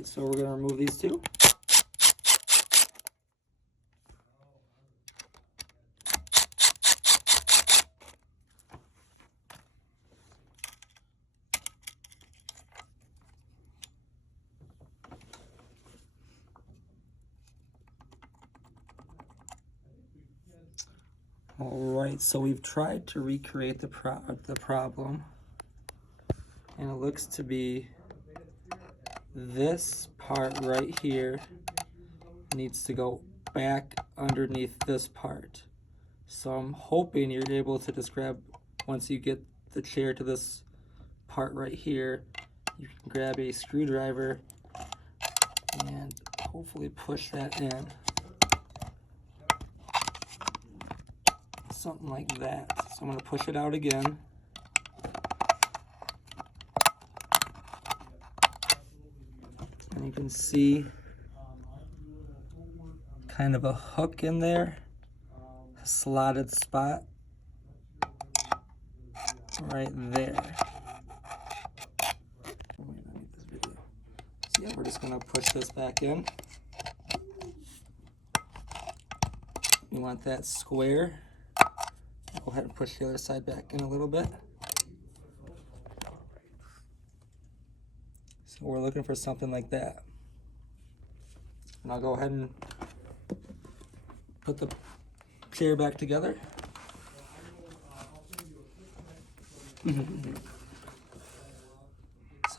right, so we're going to remove these two. All right, so we've tried to recreate the problem, and it looks to be this part right here needs to go back underneath this part. So I'm hoping you're able to just grab, once you get the chair to this part right here, you can grab a screwdriver and hopefully push that in. Something like that. So I'm going to push it out again. And you can see kind of a hook in there, a slotted spot right there. So yeah, we're just going to push this back in. We want that square. Go ahead and push the other side back in a little bit. So we're looking for something like that. And I'll go ahead and put the chair back together. So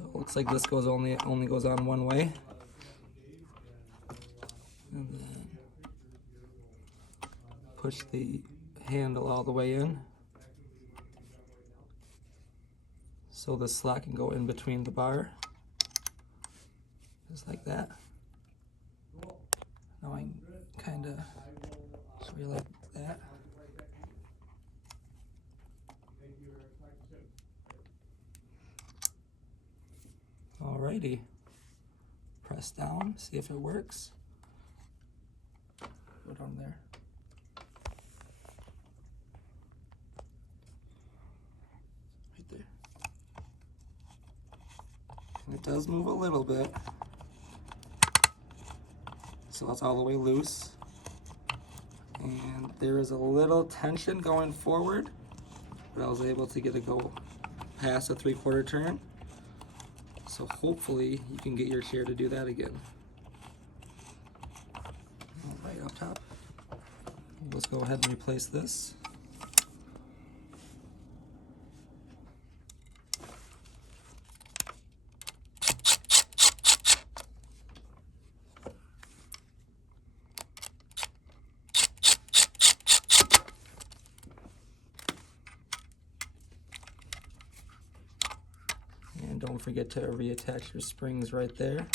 it looks like this goes only goes on one way. And then push the handle all the way in, so the slot can go in between the bar, just like that. Now I kind of show you like that. Alrighty, press down, see if it works. Go down there. It does move a little bit, so it's all the way loose. And there is a little tension going forward, but I was able to get it go past a 3/4 turn. So hopefully you can get your chair to do that again. All right, up top. Let's go ahead and replace this. And don't forget to reattach your springs right there.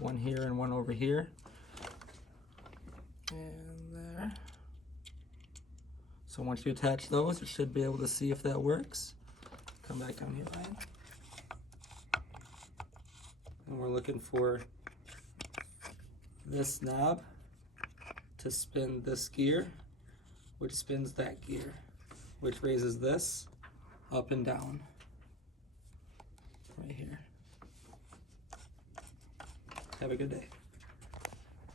One here and one over here. And there. So once you attach those, you should be able to see if that works. Come back down here, Ryan. And we're looking for this knob to spin this gear, which spins that gear, which raises this up and down. Right here. Have a good day.